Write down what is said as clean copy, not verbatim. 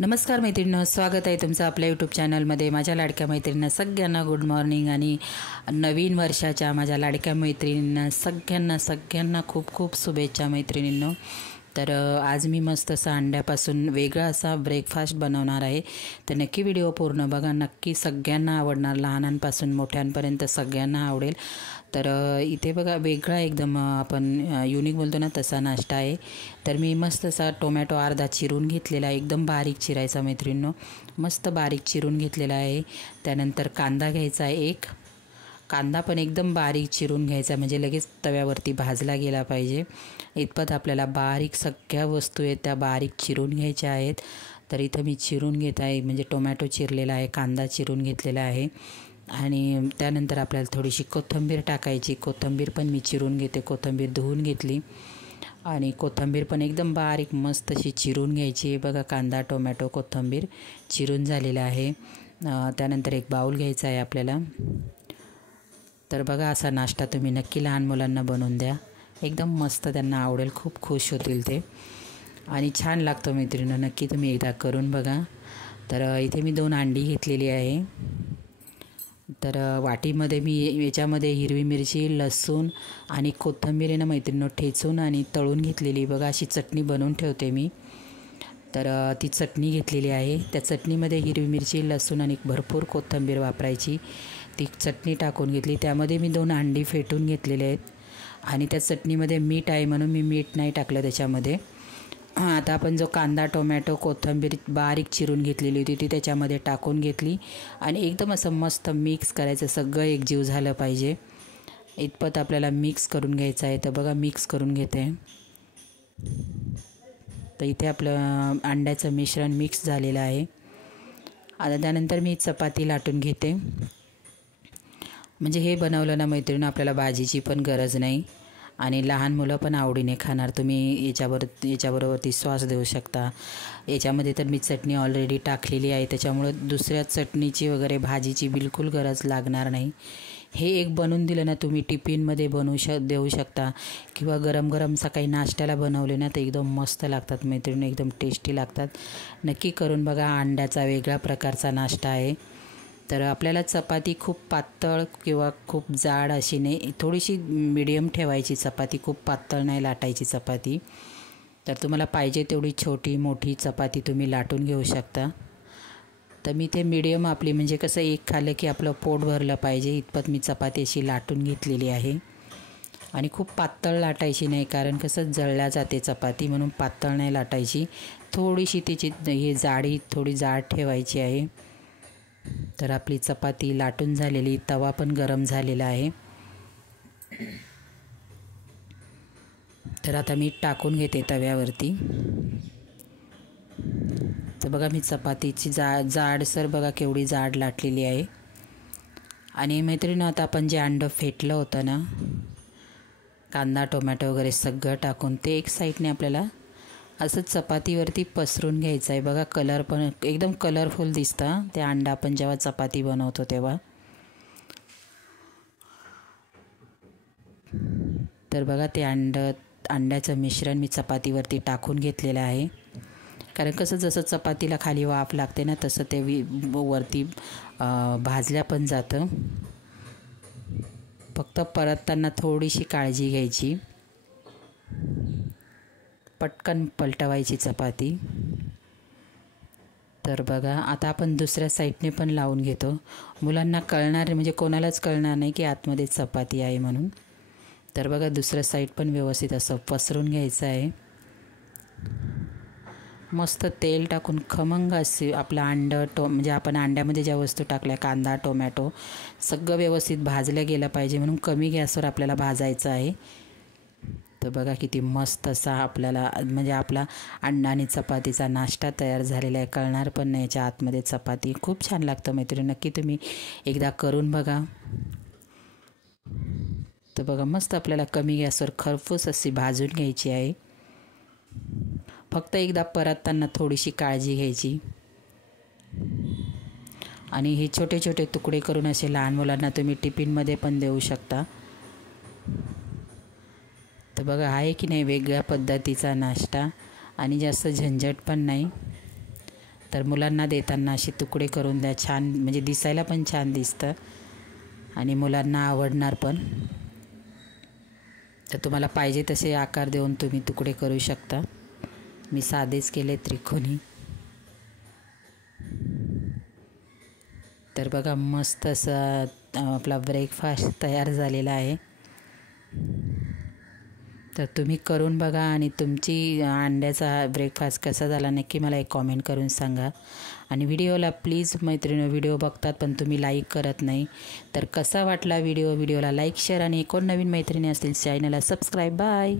नमस्कार मैत्रिणींनो, स्वागत आहे तुमचं आपल्या यूट्यूब चॅनलमध्ये। माझ्या लाडक्या मैत्रिणींना सगळ्यांना गुड मॉर्निंग आणि नवीन वर्षाच्या माझ्या लाडक्या मैत्रिणींना सगळ्यांना खूप खूप शुभेच्छा मैत्रिणींनो। तर आज मी मस्त असा अंड्यापासून वेगळा असा ब्रेकफास्ट बनवणार आहे। तर नक्की व्हिडिओ पूर्ण बघा, नक्की सगळ्यांना आवडणार, लहानांपासून मोठ्यांपर्यंत सगळ्यांना आवडेल। तर इथे बघा वेगळा एकदम आपण युनिक बोलतो ना तसा नाश्ता आहे। तर मी मस्त असा टोमॅटो अर्धा चिरून घेतलेला आहे, एकदम बारीक चिरायचा मैत्रिणींनो, मस्त बारीक चिरून घेतलेला आहे। त्यानंतर कांदा घ्यायचा आहे, एक कांदा पण एकदम बारीक चिरून घ्यायचा, म्हणजे लगेच तव्यावरती भाजला गेला पाहिजे इतपत आपल्याला बारीक सगळ्या वस्तू आहेत त्या बारीक चिरून घ्यायच्या आहेत। तर इथं मी चिरून घेत आहे, म्हणजे टोमॅटो चिरलेला आहे, कांदा चिरून घेतलेला आहे आणि त्यानंतर आपल्याला थोडीशी कोथिंबीर टाकायची। कोथिंबीर पण मी चिरून घेते, कोथिंबीर धुवून घेतली आणि कोथिंबीर पण एकदम बारीक मस्त अशी चिरून घ्यायची। बघा कांदा टोमॅटो कोथिंबीर चिरून झालेला आहे। त्यानंतर एक बाउल घ्यायचा आहे आपल्याला। तर बघा असा नाश्ता तुम्ही नक्की लहान मुलांना बनवून द्या, एकदम मस्त त्यांना आवडेल, खूप खुश होतील ते आणि छान लागतो मैत्रिणींनो, नक्की तुम्ही एकदा करून बघा। तर इथे मी 2 अंडी घेतलेली आहे। तर वाटीमध्ये मी याच्यामध्ये हिरवी मिरची लसूण आणि कोथिंबीर ना मैत्रिणींनो ठेचून आणि तळून घेतलेली, बघा अशी चटणी बनवून ठेवते मी। तर ती चटणी घेतलेली आहे, त्या चटणीमध्ये हिरवी मिरची लसूण आणि भरपूर कोथिंबीर वापरायची, ती चटणी टाकून घेतली। त्यामध्ये मी 2 अंडी फेटून घेतलेले आहेत आणि त्या चटणीमध्ये मीठ आहे म्हणून मी मीठ नाही टाकलं त्याच्यामध्ये। आता आपण जो कांदा टोमॅटो कोथिंबीर बारीक चिरून घेतलेली होती ती त्याच्यामध्ये टाकून घेतली आणि एकदम असं मस्त मिक्स करायचं, सगळं एकजीव झालं पाहिजे इतपत आपल्याला मिक्स करून घ्यायचं आहे। तर बघा मिक्स करून घेते। तर इथे आपलं अंड्याचं मिश्रण मिक्स झालेलं आहे। आता त्यानंतर मी चपाती लाटून घेते, म्हणजे हे बनवलं ना मैत्रिणी आपल्याला भाजीची पण गरज नाही आणि लहान मुलं पण आवडीने खाणार। तुम्ही याच्याबरोबरती सॉस देऊ शकता। याच्यामध्ये तर मी चटणी ऑलरेडी टाकलेली आहे, त्याच्यामुळे दुसऱ्या चटणीची वगैरे भाजीची बिलकुल गरज लागणार नाही। हे एक बनवून दिलं ना तुम्ही टिफिनमध्ये देऊ शकता किंवा गरम गरम सकाळी नाश्त्याला बनवले ना तर एकदम मस्त लागतात मैत्रिणी, एकदम टेस्टी लागतात। नक्की करून बघा, अंड्याचा वेगळा प्रकारचा नाश्ता आहे। तर आपल्याला चपाती खूप पातळ किंवा खूप जाड अशी नाही, थोडीशी मीडियम ठेवायची चपाती, खूप पातळ नाही लाटायची चपाती। तर तुम्हाला पाहिजे तेवढी छोटी मोठी चपाती तुम्ही लाटून घेऊ शकता। तर मी ते मीडियम आपली, म्हणजे कसं एक खाल्लं की आपलं पोट भरलं पाहिजे इतपत मी चपाती अशी लाटून घेतलेली आहे आणि खूप पातळ लाटायची नाही, कारण कसं जळल्या जाते चपाती, म्हणून पातळ नाही लाटायची, थोडीशी तिची ही जाडी थोडी जाड ठेवायची आहे। तर आपली चपाती लाटून झालेली, तवा पण गरम झालेला आहे। तर आता मी टाकून घेते तव्यावरती। तर बघा मी चपातीची जाडसर बघा केवढी जाड लाटलेली आहे। आणि मैत्रिणी आता आपण जे अंडं फेटलं होतं ना, कांदा टोमॅटो वगैरे सगळं टाकून, ते एक साईडने आपल्याला असं चपातीवरती पसरून घ्यायचं आहे। बघा कलर पण एकदम कलरफुल दिसतं ते अंडा आपण जेव्हा चपाती बनवतो तेव्हा। तर बघा ते अंड्याचं मिश्रण मी चपातीवरती टाकून घेतलेलं आहे, कारण कसं जसं चपातीला खाली वाफ लागते ना तसं ते वरती भाजल्या पण जातं। फक्त परतताना थोडीशी काळजी घ्यायची, पटकन पलटवायची चपाती। तर बघा आता आपण दुसऱ्या साईडने पण लावून घेतो, मुलांना कळणार म्हणजे कोणालाच कळणार नाही की आतमध्ये चपाती आहे म्हणून। तर बघा दुसऱ्या साईड पण व्यवस्थित असं पसरून घ्यायचं आहे, मस्त तेल टाकून खमंग असे आपलं म्हणजे आपण अंड्यामध्ये ज्या वस्तू टाकल्या कांदा टोमॅटो सगळं व्यवस्थित भाजलं गेलं पाहिजे, म्हणून कमी गॅसवर आपल्याला भाजायचं आहे। तर बघा किती मस्त असा आपल्याला म्हणजे आपला अंडा आणि चपातीचा नाश्ता तयार झालेला आहे, कळणार पण नाही याच्या आतमध्ये चपाती, खूप छान लागतं मैत्रिणी, नक्की तुम्ही एकदा करून बघा। तर बघा मस्त आपल्याला कमी गॅसवर खरपूस अशी भाजून घ्यायची आहे, फक्त एकदा परतताना थोडीशी काळजी घ्यायची। आणि हे छोटे छोटे तुकडे करून असे लहान मुलांना तुम्ही टिफिनमध्ये पण देऊ शकता। तर बघा आहे की नाही वेगळ्या पद्धतीचा नाश्ता आणि जास्त झंझट पण नाही। तर मुलांना देताना असे तुकडे करून द्या, छान म्हणजे दिसायला पण छान दिसतं आणि मुलांना आवडणार पण. तर तुम्हाला पाहिजे तसे आकार देऊन तुम्ही तुकडे करू शकता. मी साधेच केले त्रिकोणी. तर बघा मस्त असा आपला ब्रेकफास्ट तयार झालेला आहे. तर तुम्ही करून बघा आणि तुमची अंड्याचा ब्रेकफास्ट कसा झाला नक्की मला एक कॉमेंट करून सांगा. आणि व्हिडिओला प्लीज मैत्रिणी, व्हिडिओ बघतात पण तुम्ही लाईक करत नाही. तर कसा वाटला व्हिडिओला लाईक शेअर आणि कोण नवीन मैत्रिणी असतील चॅनलला सबस्क्राईब. बाय.